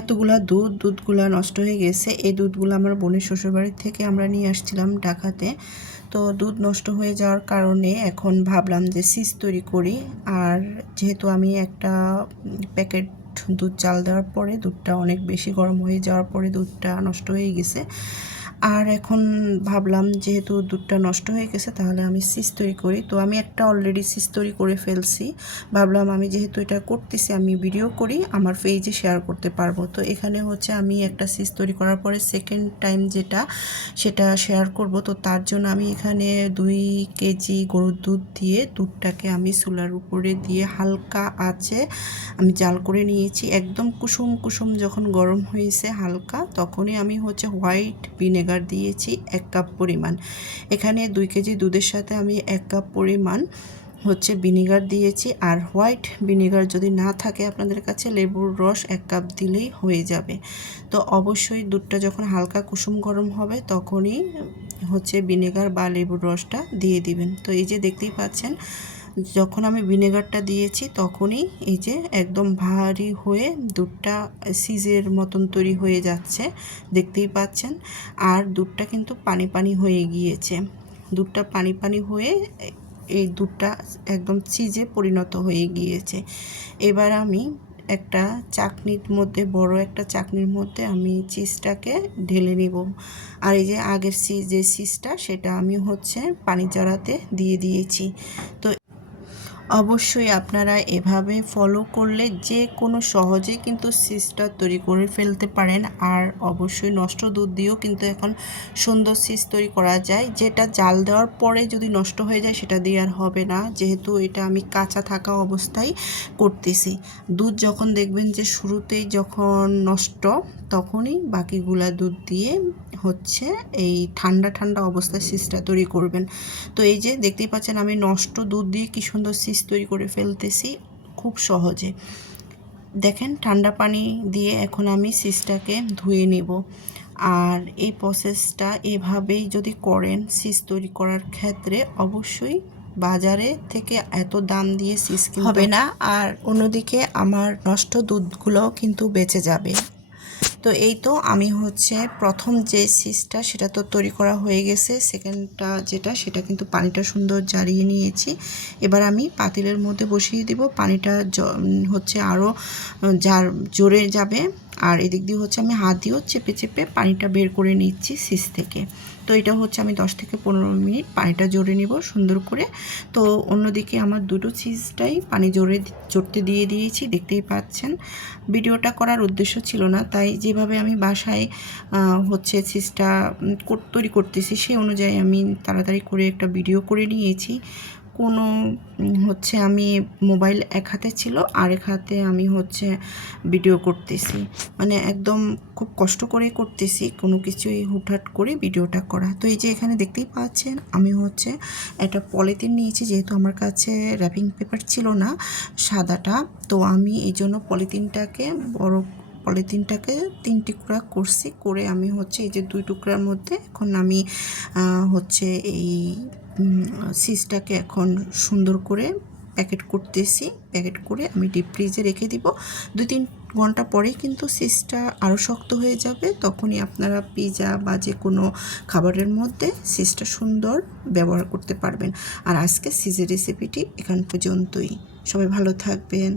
এতগুলা দুধ, দুধগুলা নষ্ট হয়ে গেছে। এই দুধগুলো আমার বোনের শ্বশুরবাড়ির থেকে আমরা নিয়ে আসছিলাম ঢাকাতে। তো দুধ নষ্ট হয়ে যাওয়ার কারণে এখন ভাবলাম যে সিস তৈরি করি। আর যেহেতু আমি একটা প্যাকেট দুধ চাল দেওয়ার পরে দুধটা অনেক বেশি গরম হয়ে যাওয়ার পরে দুধটা নষ্ট হয়ে গেছে। আর এখন ভাবলাম যেহেতু দুধটা নষ্ট হয়ে গেছে, তাহলে আমি সিস তৈরি করি। তো আমি একটা অলরেডি সিস তৈরি করে ফেলছি। ভাবলাম আমি যেহেতু এটা করতেছি, আমি ভিডিও করি, আমার পেজে শেয়ার করতে পারব। তো এখানে হচ্ছে আমি একটা সিস তৈরি করার পরে সেকেন্ড টাইম যেটা, সেটা শেয়ার করব। তো তার জন্য আমি এখানে দুই কেজি গরুর দুধ দিয়ে দুধটাকে আমি চুলার উপরে দিয়ে হালকা আছে আমি জাল করে নিয়েছি। একদম কুসুম কুসুম যখন গরম হয়েছে হালকা, তখনই আমি হচ্ছে হোয়াইট ভিনেগার দিয়েছি এক কাপ পরিমাণ। এখানে দুই কেজি দুধের সাথে আমি এক কাপ পরিমাণ হচ্ছে ভিনেগার দিয়েছি। আর হোয়াইট ভিনেগার যদি না থাকে আপনাদের কাছে, লেবুর রস এক কাপ দিলেই হয়ে যাবে। তো অবশ্যই দুধটা যখন হালকা কুসুম গরম হবে, তখনই হচ্ছে ভিনেগার বা লেবুর রসটা দিয়ে দিবেন। তো এই যে দেখতেই পাচ্ছেন যখন আমি ভিনেগারটা দিয়েছি, তখনই এই যে একদম ভারী হয়ে দুধটা সিজের মতন তৈরি হয়ে যাচ্ছে, দেখতেই পাচ্ছেন। আর দুধটা কিন্তু পানি পানি হয়ে গিয়েছে। দুধটা পানি পানি হয়ে এই দুধটা একদম চিজে পরিণত হয়ে গিয়েছে। এবার আমি একটা চাকনির মধ্যে, বড় একটা চাকনির মধ্যে আমি চিজটাকে ঢেলে নিব। আর এই যে আগের চিজ যে চিজটা সেটা আমি হচ্ছে পানি জড়াতে দিয়ে দিয়েছি। তো অবশ্যই আপনারা এভাবে ফলো করলে যে কোনো সহজে কিন্তু সিসটা তৈরি করে ফেলতে পারেন। আর অবশ্যই নষ্ট দুধ দিয়েও কিন্তু এখন সুন্দর সিস তৈরি করা যায়। যেটা জাল দেওয়ার পরে যদি নষ্ট হয়ে যায় সেটা দিয়ে আর হবে না। যেহেতু এটা আমি কাঁচা থাকা অবস্থায় করতেছি। দুধ যখন দেখবেন যে শুরুতেই যখন নষ্ট, তখনই বাকিগুলা দুধ দিয়ে হচ্ছে এই ঠান্ডা ঠান্ডা অবস্থায় সিসটা তৈরি করবেন। তো এই যে দেখতেই পাচ্ছেন আমি নষ্ট দুধ দিয়ে কি সুন্দর সিস তৈরি করে ফেলতেছি খুব সহজে। দেখেন ঠান্ডা পানি দিয়ে এখন আমি সিসটাকে ধুয়ে নেব। আর এই প্রসেসটা এভাবেই যদি করেন সিস তৈরি করার ক্ষেত্রে অবশ্যই বাজারে থেকে এত দাম দিয়ে সিস হবে না। আর অন্যদিকে আমার নষ্ট দুধগুলো কিন্তু বেঁচে যাবে। তো এই তো আমি হচ্ছে প্রথম যে সিসটা সেটা তো তৈরি করা হয়ে গেছে সেকেন্ডটা যেটা সেটা কিন্তু পানিটা সুন্দর জারিয়ে নিয়েছি। এবার আমি পাতিলের মধ্যে বসিয়ে দিব, পানিটা হচ্ছে আরও যার জোরে যাবে, আর এদিক দিয়ে হচ্ছে আমি হাত দিয়েও চেপে চেপে পানিটা বের করে নিচ্ছি সিস থেকে। তো এটা হচ্ছে আমি 10 থেকে পনেরো মিনিট পানিটা জোরে নেব সুন্দর করে। তো অন্যদিকে আমার দুটো চিজটাই পানি জোরে জড়তে দিয়ে দিয়েছি, দেখতেই পাচ্ছেন। ভিডিওটা করার উদ্দেশ্য ছিল না, তাই যেভাবে আমি বাসায় হচ্ছে চিজটা তৈরি করতেছি সেই অনুযায়ী আমি তাড়াতাড়ি করে একটা ভিডিও করে নিয়েছি। কোনো হচ্ছে আমি মোবাইল এক হাতে ছিল, আরেক হাতে আমি হচ্ছে ভিডিও করতেছি। মানে একদম খুব কষ্ট করে করতেছি, কোনো কিছুই হুটহাট করে ভিডিওটা করা। তো এই যে এখানে দেখতেই পাচ্ছেন, আমি হচ্ছে একটা পলিথিন নিয়েছি, যেহেতু আমার কাছে র্যাপিং পেপার ছিল না, সাদাটা। তো আমি এই জন্য পলিথিনটাকে, বড় পলিথিনটাকে তিন টুকরা করছি, করে আমি হচ্ছে এই যে দুই টুকরার মধ্যে এখন আমি হচ্ছে এই সিজটাকে এখন সুন্দর করে প্যাকেট করতেছি। প্যাকেট করে আমি ডিপ ফ্রিজে রেখে দিব। দুই তিন ঘণ্টা পরেই কিন্তু সিসটা আরও শক্ত হয়ে যাবে। তখনই আপনারা পিজা বা যে কোনো খাবারের মধ্যে সিসটা সুন্দর ব্যবহার করতে পারবেন। আর আজকে সিজের রেসিপিটি এখান পর্যন্তই। সবাই ভালো থাকবেন।